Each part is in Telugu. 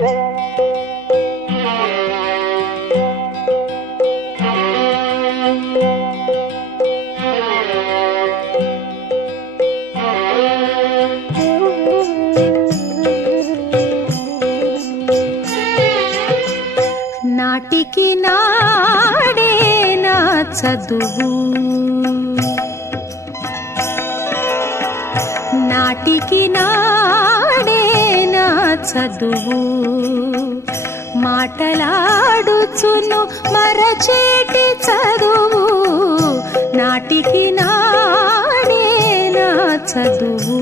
నాటికి నాడే నా చదువు. చదువు. మాటలాడుచును మరచేటి చదువు. నాటికి నాడే నా చదువు.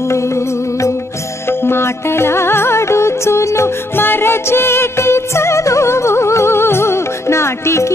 మాటలాడుచును మరచేటి చదువు. నాటికి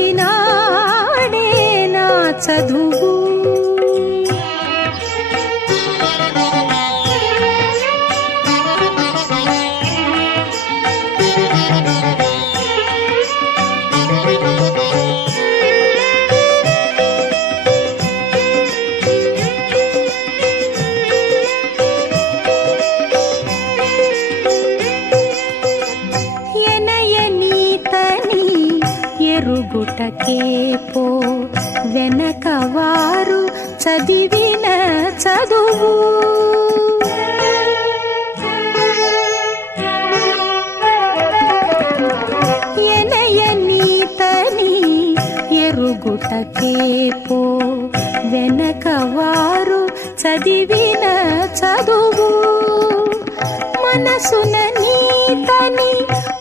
పో. వెనక వారు చదివిన చదువు. ఎనయనీతని ఎరుగుటకే పో. వెనక వారు చదివిన చదువు. మనసున నీతని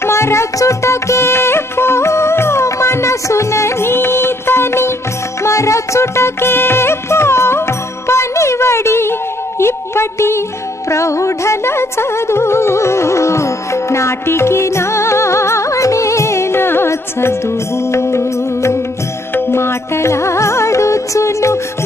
మరచుటకే పో. మనసున నీ మరచుటకే పో. పనివడి ఇప్పటి ప్రౌఢన చదువు. నాటికి నానే నా చదువు. మాటలాడుచును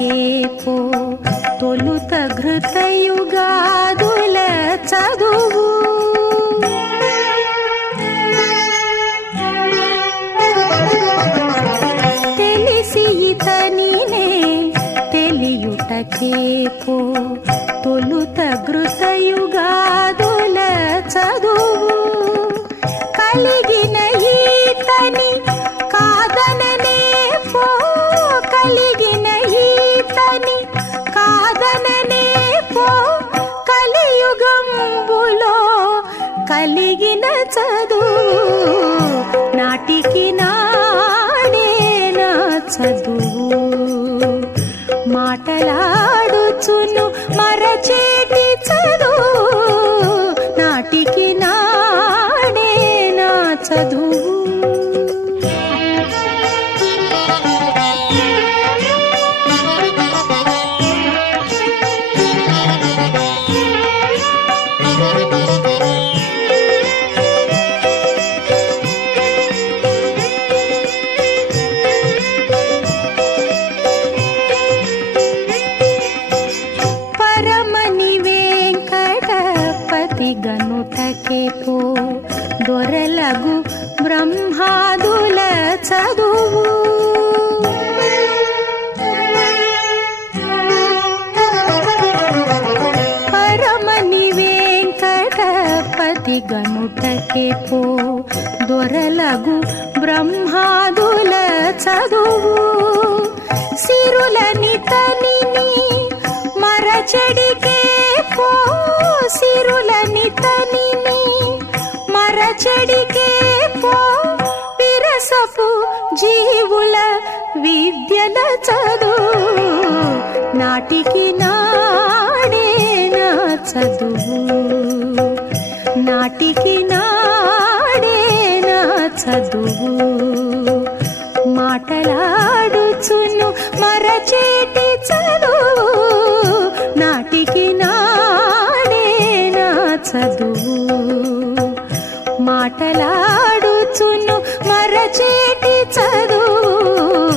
తెలియుటకే తొలుత ఘృతయుగాదుల చదువు. తెలిసి ఇతనినే తెలియుటకే తొలుత ఘృతయుగాదుల చదువు. కలిగిన ఈతని వెంకటపతి గనుటకే పో దొరలగు బ్రహ్మాదుల చదువు. పరమని వెంకటపతి గనుటకే పో దొరలగు బ్రహ్మాదుల చదువు. సిరులని తనిని మరచడికే పో మరచడికే పో. విరసపు జీవుల విద్యల చదువు. నాటికి నాడే నా చదువు. నాటికి నాడే నా చదువు. మాటలా మాటలాడుచును మరచేటి చదువు.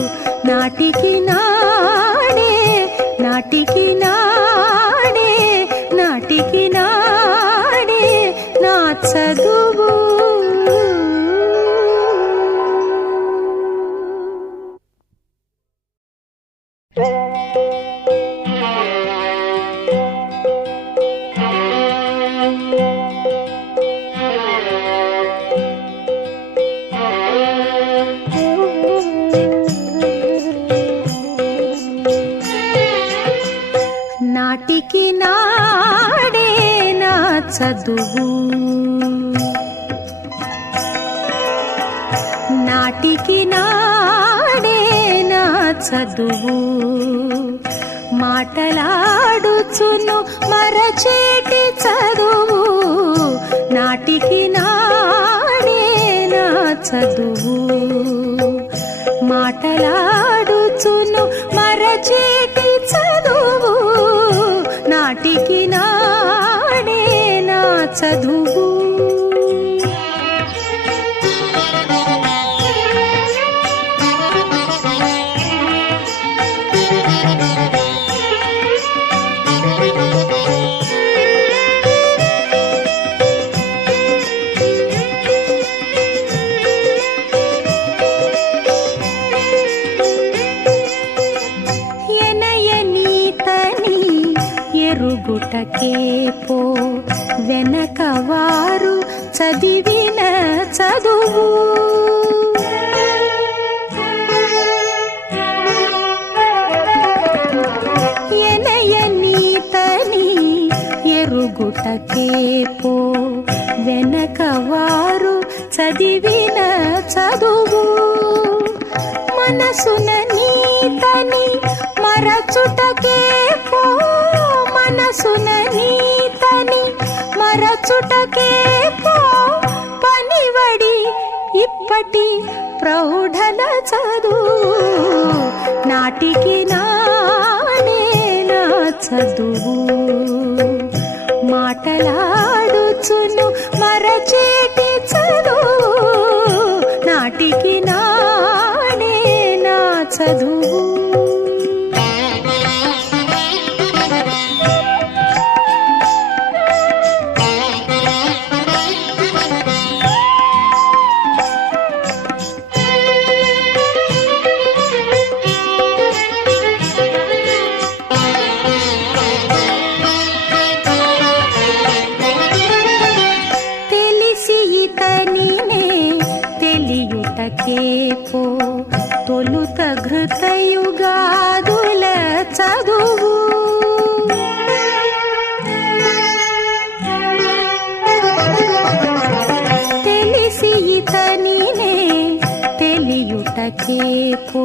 చదువు. నాటికి నాడే నా చదువు. మాటలాడుచును మరచేటి చదువు. నాటికి నాడే నా చదువు. మాటలాడుచును మరచేటి నా ఎరుగుటకే పో. వెనక వారు చదివిన చదువు. ఎనయనీతని ఎరుగుటకే పో. వెనక వారు చదివిన చదువు. మనసున నీతని మరచుటకే పో నీతని మరచుటకే పో. పనివడి ఇప్పటి ప్రౌఢల చదువు. నాటికి నానే నా చదువు. మాటలా తెలియుటకే పో